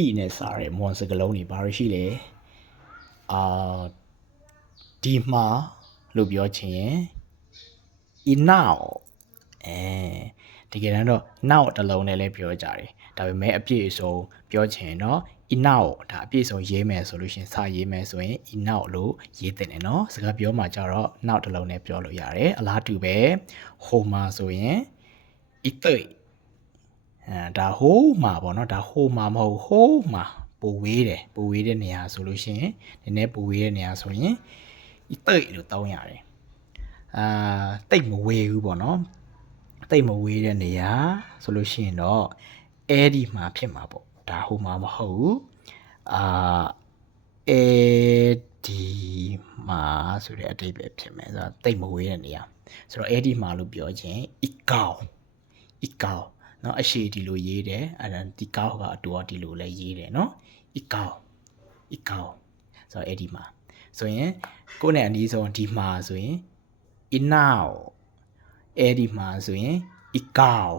E နဲ့စားတဲ့မွန်စကလုံးတွေဘာလို့ရှိလဲဒီမှာလို့ပြောချင်ရင် inao တကယ်တော့ now တလုံးနဲ့လည်းပြောကြတယ်ဒါပေမဲ့အပြည့်အစုံပြောချင်တော့ inao ဒါအပြည့်အစုံရေးမယ်ဆိုလို့ရှိရင်စရေးမယ်ဆိုရင် inao လို့ရေးတင်တယ်နော်စကားပြောမှာကြတော့ now တလုံးနဲ့ပြောလို့ရတယ်အလားတူပဲဟိုမှာဆိုရင် itoi ဒါဟိုးမှာပေါ့နော်ဒါဟိုးမှာမဟုတ်ဟိုးမှာပိုဝေးတယ်ပိုဝေးတဲ့နေရာဆိုလို့ရှိရင်နည်းနည်းပိုဝေးတဲ့နေရာဆိုရင် itoi လို့တောင်းရတယ်တိတ်မဝေးဘူးပေါ့နော်တိတ်မဝေးတဲ့နေရာဆိုလို့ရှိရင်တော့အဲ့ဒီမှာဖြစ်မှာပေါ့ဒါဟိုမှာမဟုတ်ဘူးအဲ့ဒီမှာဆိုတဲ့အဓိပ္ပာယ်ဖြစ်မယ်ဆိုတော့တိတ်မဝေးတဲ့နေရာဆိုတော့အဲ့ဒီမှာလို့ပြောခြင်း ikao เนาะအရှိဒီလိုရေးတယ်အဲ့ဒါဒီကောက်ကအတူအဒီလိုလည်းရေးတယ်เนาะ ikao ဆိုတော့အဲ့ဒီမှာဆိုရင်ကိုယ့်နဲ့အနည်းဆုံးဒီမှာဆိုရင် inao အဲ့ဒီမှာဆိုရင် ikao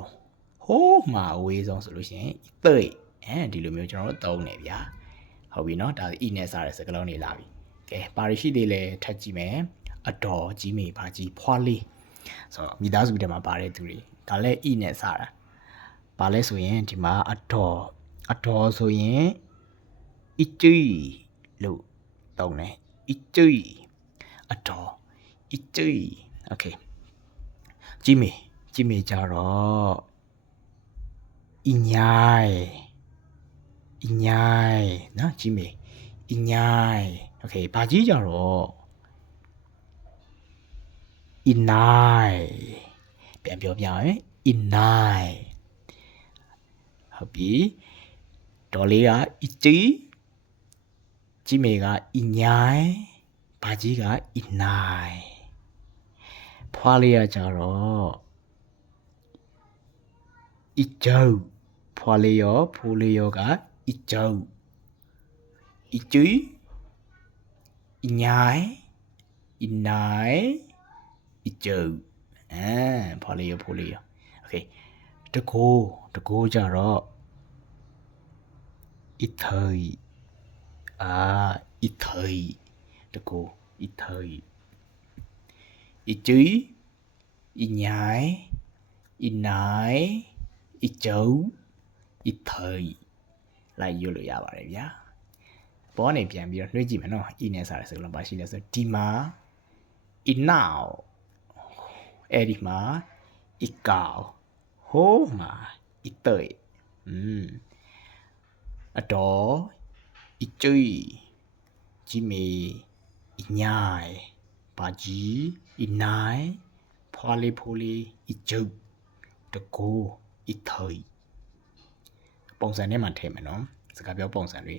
ဟိုးမှာအဝေးဆုံးဆိုလို့ရှိရင် itoi ဒီလိုမျိုးကျွန်တော်တို့သုံးနေဗျာဟုတ်ပြီเนาะဒါ e နဲ့စတဲ့စကားလုံးတွေလာပြီကဲပါရရှိသေးလဲထပ်ကြည့်မယ်အတော်ကြီးမေပါကြီးဖွာလေးဆိုတော့မိသားစုထဲမှာပါတဲ့သူတွေဒါလည်း e နဲ့စတာပါလဲဆိုရင်ဒီမှာအတော်ဆိုရင် itui လို့သုံးတယ် itui အတော် itui okay ကြီးမေကြတော့ inyai နော်ကြီးမေ inyai okay ဘာကြီးကြတော့ inai ပြန်ပြောပြမယ် inai ဟုတ်ပြီဒေါ်လေးက iti ကြီးမေက inyai ဘာကြီးက inai ဖွားလေးကကြတော့ ijau ဖွားလေးရောဖိုးလေးရောက ijau itui inyai inai ijau ဖွားလေးရောဖိုးလေးရော okay တကိုးကြတော့ ithai ithai တကိုး ithai itui inyai inai ijau ithai လိုက်ရွတ်လို့ရပါတယ်ဗျာဘောနေပြန်ပြီးတော့နှွှေးကြည့်မယ်နော် e နဲ့စားတဲ့စကားလုံးပါရှိလဲဆိုဒီမှာ inao အဲ့ဒီမှာ ikao ဟိုးမှာ itoi အတော် itui ကြီးမေ inyai ဘာကြီး inai ဖွာလေးဖိုးလေး ijau တကိုး ithai ပုံစံနဲ့မှထည့်မယ်နော်စကားပြောပုံစံတွေ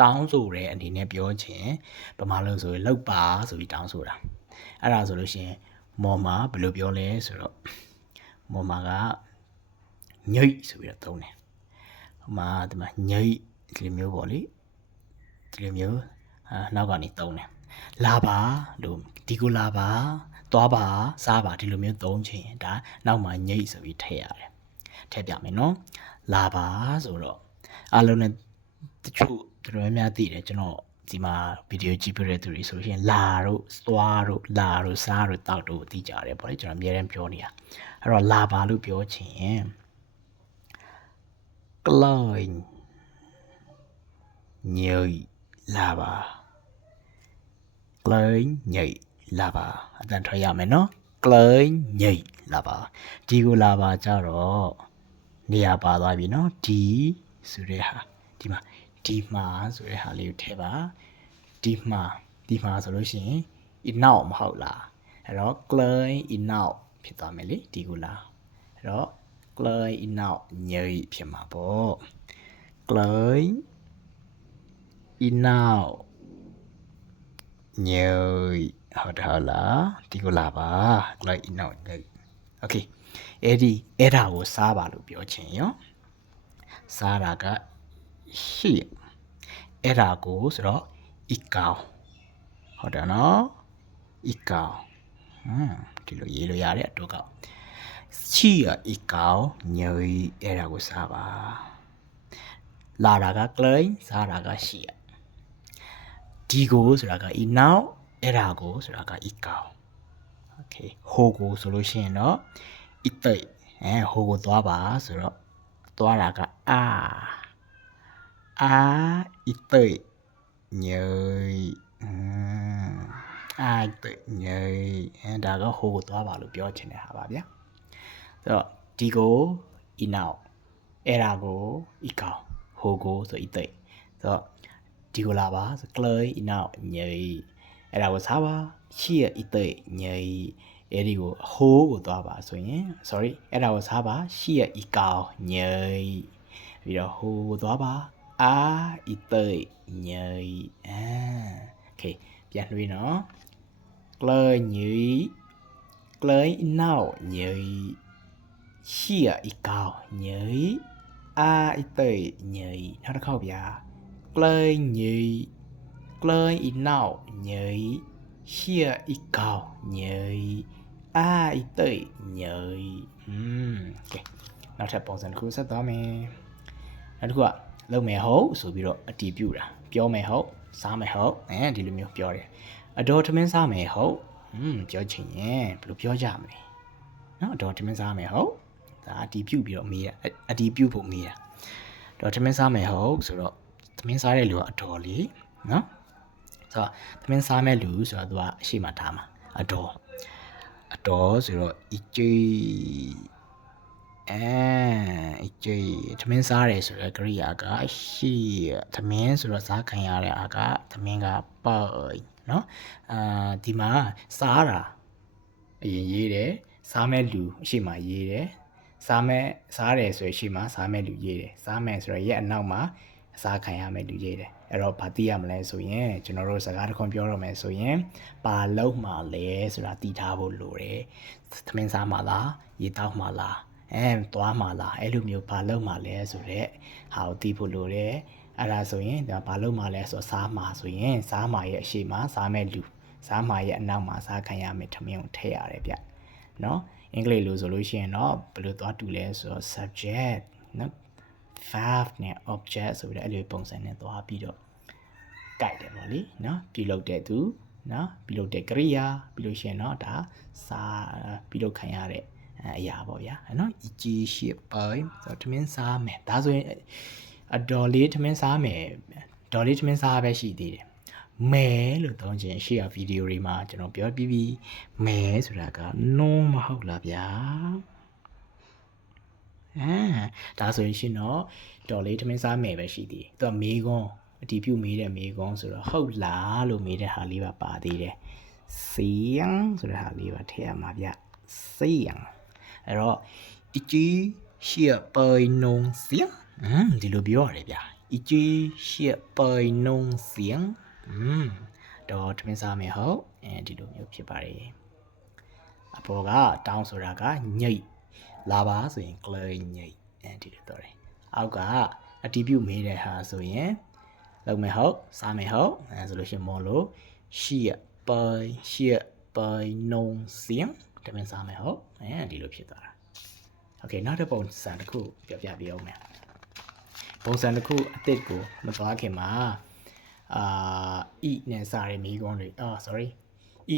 တောင်းဆိုတဲ့အနေနဲ့ပြောခြင်းဗမာလို့ဆိုရင်လောက်ပါဆိုပြီးတောင်းဆိုတာအဲ့ဒါဆိုလို့ရှိရင်မော်မာဘယ်လိုပြောလဲဆိုတော့မော်မာကညိတ်ဆိုပြီးတော့သုံးတယ်ဟိုမှာဒီမှာညိတ်ဒီလိုမျိုးပေါ့လေဒီလိုမျိုးနောက်ကနေသုံးတယ်လာပါလို့ဒီကိုလာပါသွားပါစားပါဒီလိုမျိုးသုံးချင်ဒါနောက်မှာညိတ်ဆိုပြီးထည့်ရတယ်ထည့်ပြမယ်နော်လာပါဆိုတော့အားလုံးနဲ့တချို့တော်များသိတယ်ကျွန်တော်ဒီမှာဗီဒီယိုကြည့်ပြတဲ့သူတွေဆိုရင်လာတို့သွားတို့လာတို့စားတို့တောက်တို့သိကြတယ်ပေါ့လေကျွန်တော်အများအားပြောနေတာအဲ့တော့လာပါလို့ပြောချင် klein ညိတ်လာပါ klein ညိတ်လာပါအတန်ထွက်ရမယ်နော် klein ညိတ်လာပါဒီကိုလာပါကြတော့နေရာပါသွားပြီနော်ဒီဆိုတဲ့ဟာဒီမှာဆိုတဲ့ဟာလေးကိုထည့်ပါဒီမှာဆိုလို့ရှိရင် inao မဟုတ်လားအဲ့တော့ klein inao ဖြစ်သွားမယ်လေဒီကိုလာအဲ့တော့ klein inao ညိတ်ဖြစ်မှာပေါ့ klein inao ညိတ်ဟုတ်လားဒီကိုလာပါ klein inao ညိတ် okay အဲ့ဒါကိုစားပါလို့ပြောချင်ရောစားတာကရှိအဲ့ဒါကိုဆိုတော့ ikao ဟုတ်တယ်နော် ikao ဒီလိုရေးလို့ရတယ်အတော့ကောက်ရှိရ ikao ညိုအဲ့ဒါကိုစားပါ လာတာက clay စားတာက ရှိရဒီကိုဆိုတာက i now အဲ့ဒါကိုဆိုတာက i ကောင်းโอเคဟိုကိုဆိုလို့ရှိရင်တော့ i တိတ်ဟိုကိုသွားပါဆိုတော့သွားတာကအာ i တိတ်ညိအာတိတ်ညိဒါကဟိုကိုသွားပါလို့ပြောချင်တဲ့ဟာပါဗျာဆိုတော့ဒီကို i now အဲ့ဒါကို i ကောင်းဟိုကိုဆို i တိတ်ဆိုတော့ဒီကိုလာပါဆို clay i now ညိအဲ့ဒါကိုစားပါရှိရ i တိတ်ညိအဲ့ဒီကိုဟိုးကိုသွားပါဆိုရင် sorry အဲ့ဒါကိုစားပါရှိရ i ကောင်းညိပြီးတော့ဟိုးကိုသွားပါအာ i တိတ်ညိโอเคပြန်နှွေးနော် clay ညိ clay i now ညိရှိရ i ကောင်းညိအာ i တိတ်ညိနောက်တစ်ခေါက်ဗျာ clay ညိ clay i now ညိရှိရ i ကောင်းညိအာ i တိတ်ညိโอเคနောက်ထပ်ပုံစံတစ်ခုဆက်သွားမယ်နောက်တစ်ခုကလုံမယ်ဟုတ်ဆိုပြီးတော့အတီးပြူတာပြောမယ်ဟုတ်စားမယ်ဟုတ်ဒီလိုမျိုးပြောတယ်အတော်ထမင်းစားမယ်ဟုတ်ပြောချင်ရင်ဘယ်လိုပြောကြမလဲနော်အတော်ထမင်းစားမယ်ဟုတ်ဒါအတီးပြူပြီးတော့မေးတာအတီးပြူဖို့မေးတာတော့ထမင်းစားမယ်ဟုတ်ဆိုတော့ထမင်းစားတဲ့လူကအတော်လေးနော်ဆိုတော့ထမင်းစားမဲ့လူဆိုတော့သူကအရှိမထားမှာအတော်ဆိုတော့အကျွေးအကျွေးထမင်းစားတယ်ဆိုတော့ကရိယာကရှိထမင်းဆိုတော့စားခံရတဲ့အာကထမင်းကပိုက်နော်ဒီမှာစားတာအရင်ရေးတယ်စားမဲ့လူအရှိမရေးတယ်စားတယ်ဆိုရင်ရှိမှစားမဲ့လူရေးတယ်စားမဲ့ဆိုတော့ရဲ့အနောက်မှာအစားခံရမဲ့လူရေးတယ်အဲ့တော့ဘာသိရမလဲဆိုရင်ကျွန်တော်တို့စကားတစ်ခွန်းပြောရမယ်ဆိုရင်ပါလုံးမှာလဲဆိုတာတည်ထားဖို့လိုတယ်သမင်းစားမှာလားရေတောက်မှာလားသွားမှာလားအဲ့လိုမျိုးဘာလုံးမှာလဲဆိုတော့ဟာကိုတည်ဖို့လိုတယ်အဲ့ဒါဆိုရင်ဘာလုံးမှာလဲဆိုတော့စားမှာဆိုရင်စားမှာရဲ့အရှိမစားမဲ့လူစားမှာရဲ့အနောက်မှာစားခံရမဲ့သမင်းကိုထည့်ရတယ်ဗျနော်အင်္ဂလိပ်လိုဆိုလို့ရှိရင်တော့ဘယ်လိုသွားတူလဲဆိုတော့ subject နော် verb နဲ့ object ဆိုပြီးတော့အဲ့လိုပုံစံနဲ့သွားပြီးတော့ကြိုက်တယ်ပေါ့လေနော်ပြုလုပ်တဲ့သူနော်ပြုလုပ်တဲ့ကရိယာပြီးလို့ရှိရင်တော့ဒါပြုလုပ်ခံရတဲ့အရာပေါ့ဗျာနော်အကြီးရှိပိုင်းဆိုတော့ထမင်းစားမယ်ဒါဆိုရင်အတော်လေးထမင်းစားမယ်ဒေါ်လေးထမင်းစားပဲရှိသေးတယ်မဲလို့သုံးခြင်းရှိရဗီဒီယိုတွေမှာကျွန်တော်ပြောပြီးပြီမဲဆိုတာကနုံးမဟုတ်လားဗျာဒါဆိုရင်ရှင်တော့တော်လေးထမင်းစားမယ်ပဲရှိသေးတယ်သူကမေးခွန်းအတီးပြုတ်မေးတဲ့မေးခွန်းဆိုတော့ဟုတ်လားလို့မေးတဲ့ဟာလေးပါသေးတယ်စီယံဆိုတဲ့ဟာလေးပါထည့်ရမှာဗျစီယံအဲ့တော့အကြီးရှိရပိုင်နုံစီယံဒီလိုပြောရတယ်ဗျာအကြီးရှိရပိုင်နုံစီယံတော့ထမင်းစားမယ်ဟုတ်ဒီလိုမျိုးဖြစ်ပါတယ်အပေါ်ကတောင်းဆိုတာကညိတ်လာပါဆိုရင် clay ညိတ်ဒီလိုတော့တယ်အောက်ကအတီးပြုတ်မေးတဲ့ဟာဆိုရင်လုံမယ်ဟုတ်စားမယ်ဟုတ်ဆိုလို့ရှိရင်မော်လို့ရှိရပိုင်နုံစင်ထမင်းစားမယ်ဟုတ်ဒီလိုဖြစ်သွားတာโอเคနောက်တစ်ပုံစံတစ်ခုပြောပြပေးအောင်မယ်ပုံစံတစ်ခုအသစ်ကိုမသွားခင်မှာနဲ့စတဲ့မိကုန်းတွေsorry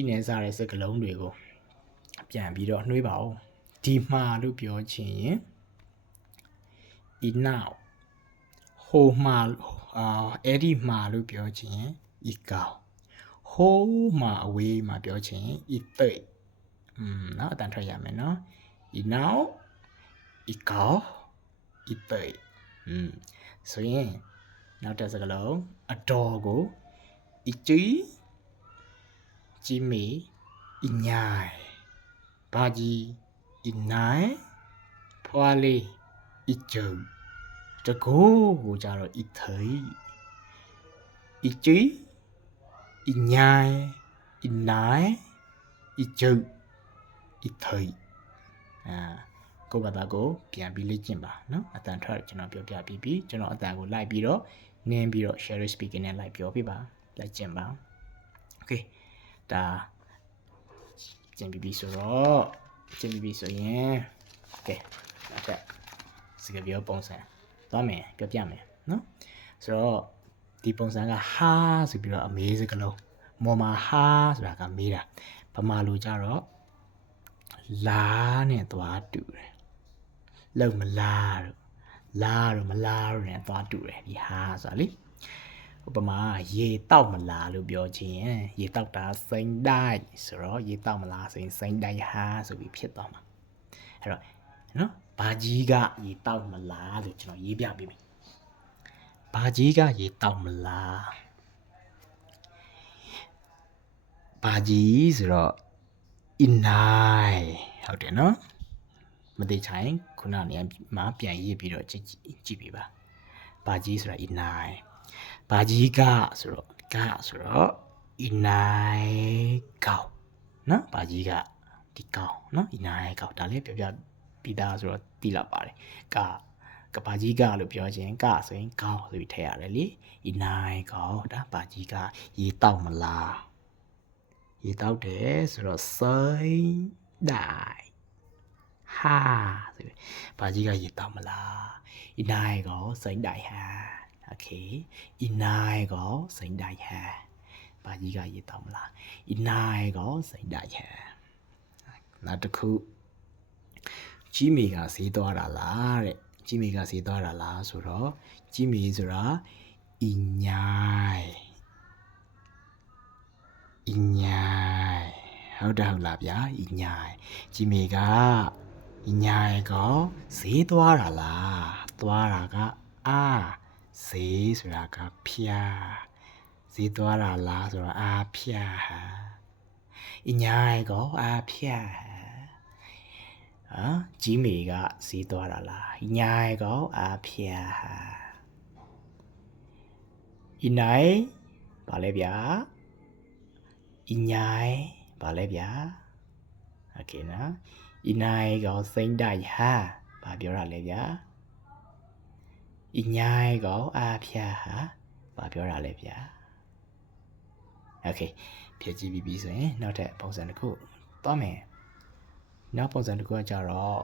နဲ့စတဲ့စကားလုံးတွေကိုပြန်ပြီးတော့နှွှေးပါဦးဒီမှာလို့ပြောချင်ရင် now ဟိုမှာအဲ့ဒီမှာလို့ပြောချင်ရင် i ကောင်းဟိုးမှာအဝေးမှာပြောချင်ရင် i တိတ်နော်အတန်ထွက်ရမယ်နော် i now i ကောင်း i တိတ်ဆိုရင်နောက်တစ်စကားလုံးအတော်ကို i ကြီးမီ i ညိုင်ဘာကြီး i နိုင်ဖွာလေး i ကျုံတကိုးကိုကြတော့ i ထိတ် i ကြီး i ညိုင် i နိုင် i ကျုံ i ထိတ်ကိုဘာသာကိုပြန်ပြီးလေ့ကျင့်ပါနော်အတန်ထွက်ကျွန်တော်ပြောပြပြီးပြီကျွန်တော်အတန်ကိုလိုက်ပြီးတော့နင်းပြီးတော့ share speaking နဲ့လိုက်ပြောပြပါလိုက်ကျင့်ပါโอเคဒါကျင့်ပြီးဆိုရင်โอเคအဲ့ဒါစကားပြောပုံစံသွားမယ်ပြောပြမယ် နော်ဆိုတော့ဒီပုံစံကဟာဆိုပြီးတော့အမေးစကလုံးမော်မှာဟာဆိုတာကမေးတာဗမာလိုကြတော့လာနဲ့သွားတူတယ်လုံမလားတို့လာတို့မလားတို့နဲ့သွားတူတယ်ဒီဟာဆိုတာလေဥပမာရေတောက်မလားလို့ပြောခြင်းရေတောက်တာစိမ့်တိုက်ဆိုတော့ရေတောက်မလားဆိုရင်စိမ့်တိုက်ဟာဆိုပြီးဖြစ်သွားမှာအဲ့တော့နော်ဘာကြီးကရေတောက်မလားလို့ကျွန်တော်ရေးပြပေးမယ်ဘာကြီးကရေတောက်မလားဘာကြီးဆိုတော့ inai ဟုတ်တယ်နော်မသိချင်ခုနကနေမှပြန်ရေးပြီးတော့ကြည့်ပြပါဘာကြီးဆိုတာ inai ဘာကြီးကဆိုတော့ inai ကောက်နော်ဘာကြီးကဒီကောက်နော် inai ကောက်ဒါလေးပြောပြပြီးသားဆိုတော့သိလာပါတယ်ကဘာကြီးကလို့ပြောခြင်းကဆိုရင်ကောက်ဆိုပြီးထည့်ရတယ်လေ inai ကောက်ဒါဘာကြီးကရေတောက်မလားရေတောက်တယ်ဆိုတော့စိမ့်တိုက်ဟာဆိုပြီးဘာကြီးကရေတောက်မလားအနိုင်ကိုစိမ့်တိုက်ဟာโอเคအနိုင်ကိုစိမ့်တိုက်ဟာဘာကြီးကရေတောက်မလားအနိုင်ကိုစိမ့်တိုက်ဟာနောက်တစ်ခုကြီးမီကဈေးသွားတာလားတဲ့ကြီးမီကဈေးသွားတာလားဆိုတော့ကြီးမီဆိုတာအညိုင်ဟုတ်တယ်ဟုတ်လားဗျာအညိုင်ကြီးမေကအညိုင်ကောဈေးသွားတာလားသွားတာကအာဈေးဆိုတာကဖျားဈေးသွားတာလားဆိုတော့အာဖျားဟာအညိုင်ကောအာဖျားဟာကြီးမေကဈေးသွားတာလားအညိုင်ကောအာဖျားဟာအနိုင်ပါလဲဗျာအညိုင်ပါလဲဗျာโอเคနော်အနိုင်ကောစိမ့်တိုက်ဟာဘာပြောတာလဲဗျာအညိုင်ကောအာဖျားဟာဘာပြောတာလဲဗျာโอเคဖြည့်ကြည့်ပြီးဆိုရင်နောက်ထပ်ပုံစံတစ်ခုသွားမယ်နောက်ပုံစံတစ်ခုကကြတော့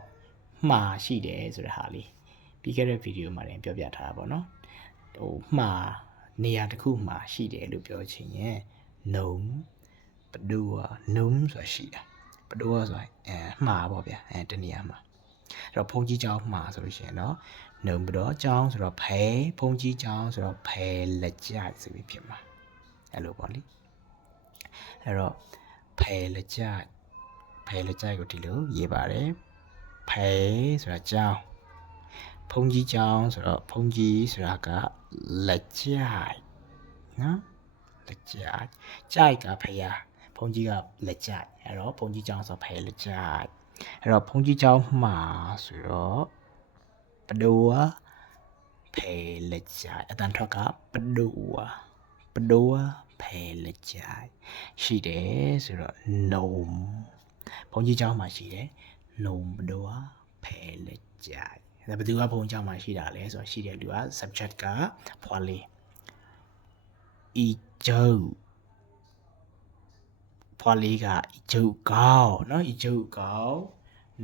မှားရှိတယ်ဆိုတဲ့ဟာလေးပြီးခဲ့တဲ့ဗီဒီယိုမှာလည်းပြောပြထားတာပေါ့နော်မှားနေရာတစ်ခုမှာရှိတယ်လို့ပြောချင်ရင်နုံပဒူဝနုံဆိုတာရှိတာပဒူဝဆိုတာမှားပေါ့ဗျာတနေရာမှာအဲ့တော့ဖုန်ကြီးကျောင်းမှာဆိုလို့ရှိရင်တော့နုံပဒေါ်ကျောင်းဆိုတော့ဖဲဖုန်ကြီးကျောင်းဆိုတော့ဖဲလက်ကြိုက်ဆိုပြီးဖြစ်မှာအဲ့လိုပေါ့လေအဲ့တော့ဖဲလက်ကြိုက်ကိုဒီလိုရေးပါတယ်ဖဲဆိုတာကျောင်းဖုန်ကြီးကျောင်းဆိုတော့ဖုန်ကြီးဆိုတာကလက်ကြိုက်နော်လက်ကြိုက်ကဖယားဖုန်ကြီးကလက်ကြိုက်အဲ့တော့ဖုန်ကြီးကျောင်းဆိုဖဲလက်ကြိုက်အဲ့တော့ဖုန်ကြီးကျောင်းမှာဆိုတော့ပဒိုဝဖဲလက်ကြိုက်အတန်ထွက်ကပဒိုဝဖဲလက်ကြိုက်ရှိတယ်ဆိုတော့နုံဖုန်ကြီးကျောင်းမှာရှိတယ်နုံပဒိုဝဖဲလက်ကြိုက်ဘယ်သူကဖုန်ကျောင်းမှာရှိတာလဲဆိုတော့ရှိတဲ့လူက subject ကဖွာလေးဤကျုပ်ဖွာလေးကဤကျုပ်ကောက်เนาะဤကျုပ်ကောက်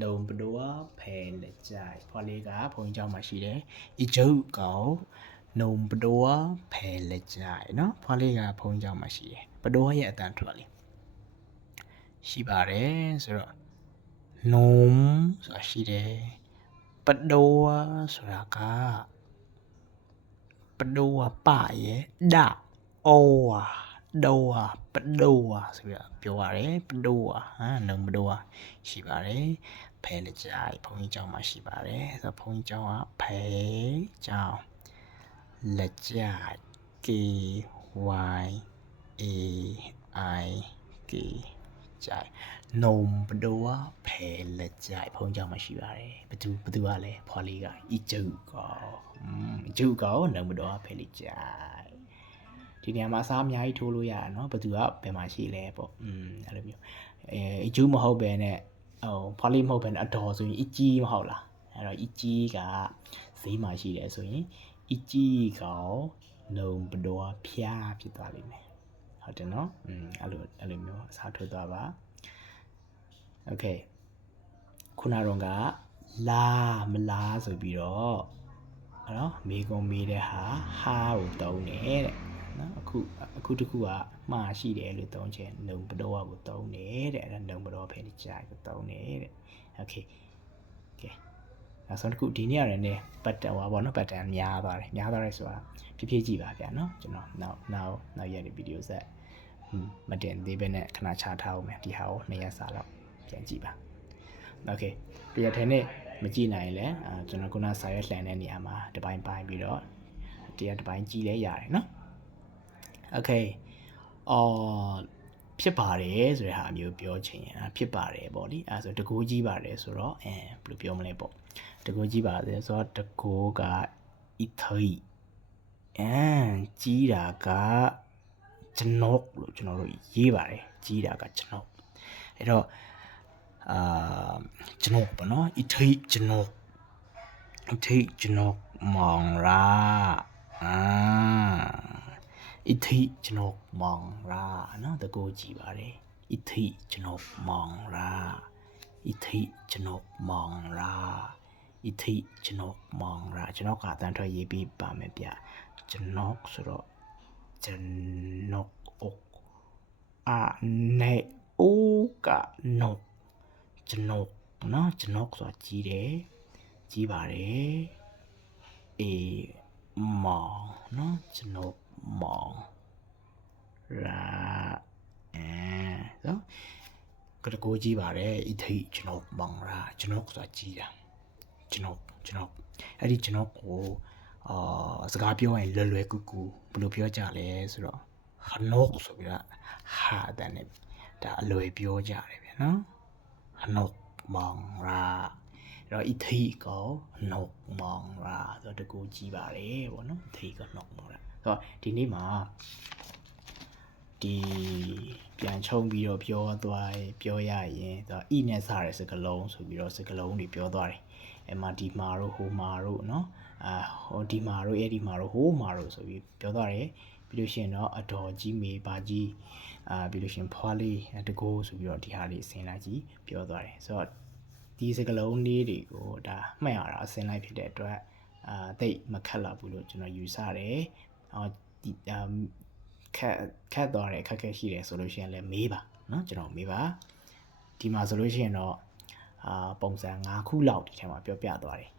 နုံပဒိုဖဲလက်ကြိုက်ဖွာလေးကဖုန်ကျောင်းမှာရှိတယ်ဤကျုပ်ကောက်နုံပဒိုဖဲလက်ကြိုက်เนาะဖွာလေးကဖုန်ကျောင်းမှာရှိတယ်ပဒိုရဲ့အတန်ထွက်လေးရှိပါတယ်ဆိုတော့နုံဆိုတာရှိတယ်ပဒိုဆိုတာကပဒိုပရဲ့ဒအိုဝါဒိုဝါပဒိုဝါဆိုပြီးပြောရတယ်ပဒိုဝါနုံပဒိုဝါရှိပါတယ်ဖဲလက်ကြိုက်ဘုန်းကြီးကျောင်းမှာရှိပါတယ်ဆိုတော့ဘုန်းကြီးကျောင်းကဖဲကျောင်းလက်ကြိုက် K Y A I K ကြိုက်နုံပဒိုဝါဖဲလက်ကြိုက်ဘုန်းကြီးကျောင်းမှာရှိပါတယ်ဘသူကလဲဖွာလေးကဤကျုပ်ကောနုံပဒိုဝါဖဲလက်ကြိုက်ဒီနေရာမှာအစားအများကြီးထိုးလို့ရတာเนาะဘယ်သူကဘယ်မှာရှိလဲပေါ့အဲ့လိုမျိုးအကျူးမဟုတ်ပဲနဲ့ဖွာလေးမဟုတ်ပဲနဲ့အတော်ဆိုရင်အကြီးမဟုတ်လားအဲ့တော့အကြီးကဈေးမှာရှိတယ်ဆိုရင်အကြီးကောင်နုံပဒေါ်ဖျားဖြစ်သွားလိမ့်မယ်ဟုတ်တယ်เนาะအဲ့လိုမျိုးအစားထိုးသွားပါโอเคခုနတော့ကလာမလားဆိုပြီးတော့ နော်မေကွန်မေးတဲ့ဟာကိုသုံးတယ်တဲ့နော်အခုတခုကမှားရှိတယ်လို့သုံးချင်နုံပတော်ကိုသုံးတယ်တဲ့အဲ့ဒါနုံပတော်ဖယ်ကြိုက်ကိုသုံးတယ်တဲ့โอเคနောက်ဆုံးတစ်ခုဒီနေ့ရတယ်ねပတ်တန်ပေါ့နော်ပတ်တန်များသွားတယ်ဆိုတာဖြည်းဖြည်းကြည့်ပါဗျာနော်ကျွန်တော်နောက်ရက်ဒီဗီဒီယိုဆက်မတင်သေးဘဲနဲ့ခဏချထားအောင်မယ်ဒီဟာကို2ရက်စာလောက်ပြန်ကြည့်ပါโอเคတရက်ထဲနဲ့မကြည့်နိုင်ရင်လည်းကျွန်တော်ခုနစာရွက်လှန်တဲ့နေရာမှာတစ်ပိုင်းပိုင်းပြီးတော့တရားတစ်ပိုင်းကြည့်လဲရတယ်နော်โอเคဖြစ်ပါတယ်ဆိုတဲ့ဟာမျိုးပြောချင်ရင်ဖြစ်ပါတယ်ပေါ့လေအဲဆိုတကူကြီးပါတယ်ဆိုတော့ဘယ်လိုပြောမလဲပေါ့တကူကြီးပါတယ်ဆိုတော့တကူက ithai ကြီးတာကကျွန်တော်လို့ကျွန်တော်တို့ရေးပါတယ်ကြီးတာကကျွန်တော်အဲ့တော့ကျွန်တော်ပေါ့နော် ithai ကျွန်တော်မောင်ရာithai ကျွန်တော်မောင်ရာနော်တကူကြည့်ပါတယ် ithai ကျွန်တော်မောင်ရာ ithai ကျွန်တော်မောင်ရာ ithai ကျွန်တော်မောင်ရာကျွန်တော်ကအတန်းထွက်ရေးပြီးပါမယ်ဗျကျွန်တော်ဆိုတော့ကျွန်တော်နေအိုးကနောကျွန်တော်နော်ကျွန်တော်ဆိုတာကြီးပါတယ်မောင်နော်ကျွန်တော်မောင်ရာနော်ကတကိုကြီးပါတယ်ဤထိကျွန်တော်မောင်ရာကျွန်တော်ဆိုတာကြီးတာကျွန်တော်အဲ့ဒီကျွန်တော်ကိုစကားပြောရင်လွယ်ကူကူဘယ်လိုပြောကြလဲဆိုတော့ခနော့ဆိုပြီးတော့ဟာတဲ့နဲ့ဒါအလွယ်ပြောကြတယ်ဗျာနော်ခနော့မောင်ရာတော့ဤထိကိုနော့မောင်ရာဆိုတော့တကူကြီးပါတယ်ပေါ့နော်ထိကနော့မောင်ရာဆိုတော့ဒီနေ့မှာဒီပြန်ချုံပြီးတော့ပြောရရင်ဆိုတော့ဤနဲ့စတဲ့စကားလုံးဆိုပြီးတော့စကားလုံးတွေပြောသွားတယ်အဲ့မှာဒီမာတို့ဟိုမာတို့เนาะဟိုဒီမာတို့အဲ့ဒီမာတို့ဟိုမာတို့ဆိုပြီးပြောသွားတယ်ပြီးလို့ရှိရင်တော့အတော်ကြီးမေပါကြီးပြီးလို့ရှိရင်ဖွာလေးတကိုးဆိုပြီးတော့ဒီဟာလေးအစင်လိုက်ကြီးပြောသွားတယ်ဆိုတော့ဒီစကားလုံးလေးတွေကိုဒါမှတ်ရတာအစင်လိုက်ဖြစ်တဲ့အတွက်တိတ်မခက်လာဘူးလို့ကျွန်တော်ယူဆတယ်ဒီခက်သွားတယ်ခက်ခဲရှိတယ်ဆိုလို့ရှိရင်လည်းမေးပါเนาะကျွန်တော်မေးပါဒီမှာဆိုလို့ရှိရင်တော့ပုံစံ5ခုလောက်ဒီထဲမှာပြောပြသွားတယ်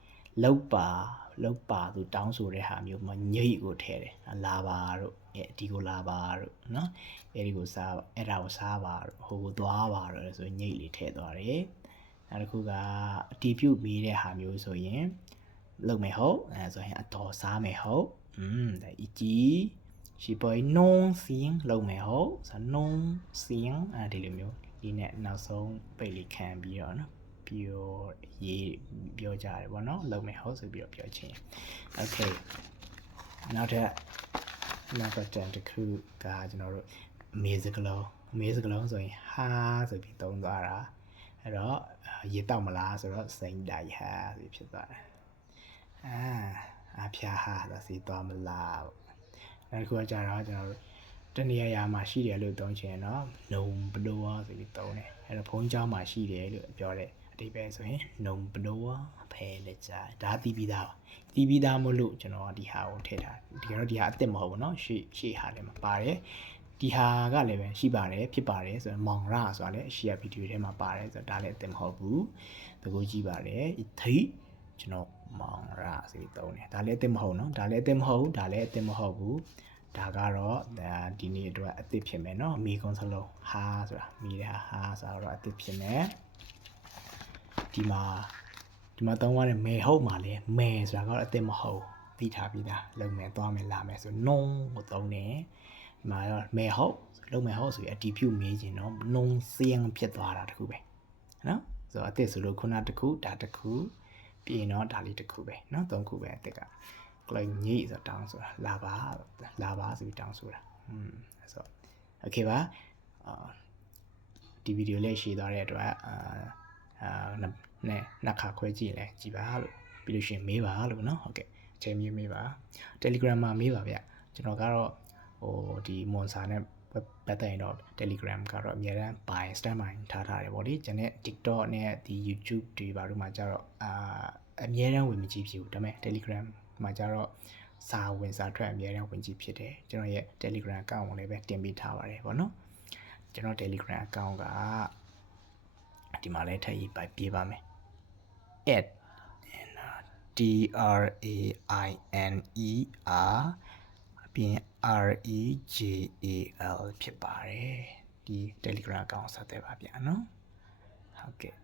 လောက်ပါသူတောင်းဆိုတဲ့ဟာမျိုးမှာညိတ်ကိုထည့်တယ်လာပါတို့ဒီကိုလာပါတို့เนาะအဲ့ဒါကိုစားပါတို့ဟိုကိုသွားပါတို့ဆိုညိတ်လေးထည့်သွားတယ်နောက်တစ်ခုကအတီးပြုတ်မေးတဲ့ဟာမျိုးဆိုရင်လုံမယ်ဟုတ်ဆိုရင်အတော်စားမယ်ဟုတ်ဒါအကြီးရှိပေါ်နုံစင်းလုံမယ်ဟုတ်ဆိုနုံစင်းဒီလိုမျိုးဒီနဲ့နောက်ဆုံးပိတ်လေးခံပြီးတော့เนาะပြောကြတယ်ပေါ့နော်လုံမယ်ဟုတ်ဆိုပြီးတော့ပြောချင်းโอเคနောက်တစ်ခုကကျွန်တော်တို့အမေစကလုံးဆိုရင်ဟာဆိုပြီးသုံးသွားတာအဲ့တော့ရေတောက်မလားဆိုတော့စိမ့်တိုင်ဟာဆိုဖြစ်သွားတယ်အဖျားဟာဆိုစီသွားမလားနောက်တစ်ခုကကြတော့ကျွန်တော်တို့တနေရာမှာရှိတယ်လို့သုံးချင်တော့နုံဘလောဆိုပြီးသုံးတယ်အဲ့တော့ဘုန်းကျောင်းမှာရှိတယ်လို့ပြောတယ်အတိပ္ပယ်ဆိုရင်နုံဘလောဖဲလက်ကြဒါတီးပြီးသားမလို့ကျွန်တော်ဒီဟာကိုထည့်ထားဒီကတော့ဒီဟာအစ်စ်မဟုတ်ဘူးเนาะရှေ့ဟာလည်းမပါတယ်ဒီဟာကလည်းပဲရှိပါတယ်ဖြစ်ပါတယ်ဆိုတော့မောင်ရဆိုတာလည်းရှေ့ဗီဒီယိုထဲမှာပါတယ်ဆိုတော့ဒါလည်းအစ်စ်မဟုတ်ဘူးတကူကြည့်ပါတယ်အထိကျွန်တော်မောင်ရဆိုပြီးသုံးတယ်ဒါလည်းအစ်စ်မဟုတ်เนาะဒါလည်းအစ်စ်မဟုတ်ဒါလည်းအစ်စ်မဟုတ်ဘူးဒါကတော့ဒီနေ့အတွက်အသစ်ဖြစ်မယ်เนาะမိကွန်စလုံးဟာဆိုတာမိတဲ့ဟာဆိုတော့အသစ်ဖြစ်မယ်ဒီမှာသုံးရတဲ့မဲဟုတ်မှာလဲမဲဆိုတာကတော့အသစ်မဟုတ်သိထားပြီးသားလုံမယ်သွားမယ်လာမယ်ဆိုနုံကိုသုံးတယ်ဒီမှာတော့မဲဟုတ်လုံမယ်ဟုတ်ဆိုပြီးအတီးဖြူမေးခြင်းเนาะနုံစင်းဖြစ်သွားတာတခုပဲเนาะဆိုတော့အသစ်ဆိုလို့ခုနတခုဒါတခုပြီးရင်တော့ဒါလေးတခုပဲเนาะသုံးခုပဲအသစ်ကကလိုက်ညိဆိုတောင်းဆိုတာလာပါဆိုပြီးတောင်းဆိုတာဆိုတော့โอเคပါဒီဗီဒီယိုလေးရှင်းသွားတဲ့အတွက်နှစ်ခါခွဲကြည့်လဲကြည်ပါလို့ပြီးလို့ရှိရင်မေးပါလို့เนาะဟုတ်ကဲ့အချိန်မျိုးမေးပါ Telegram မှာမေးပါဗျကျွန်တော်ကတော့ဒီမွန်စာနဲ့ပတ်သက်ရင်တော့ Telegram ကတော့အများအားပိုင် stand by ထားတယ်ဗောလေကျွန်တော် TikTok နဲ့ဒီ YouTube တွေဘာလို့မှကြတော့အများအားဝင်မကြည့်ဖြစ်ဘူးဒါပေမဲ့ Telegram ဒီမှာကျတော့စာဝင်စာထွက်အများအားဝင်ကြည့်ဖြစ်တယ်ကျွန်တော်ရဲ့ Telegram account ကိုလည်းပဲတင်ပေးထားပါတယ်ပေါ့နော်ကျွန်တော် Telegram account ကဒီမှာလည်းထည့်ရေးပေးပါမယ် @TRAINER အပြင် REJAL ဖြစ်ပါတယ်ဒီ Telegram account ဆက်သွယ်ပါဗျာနော်ဟုတ်ကဲ့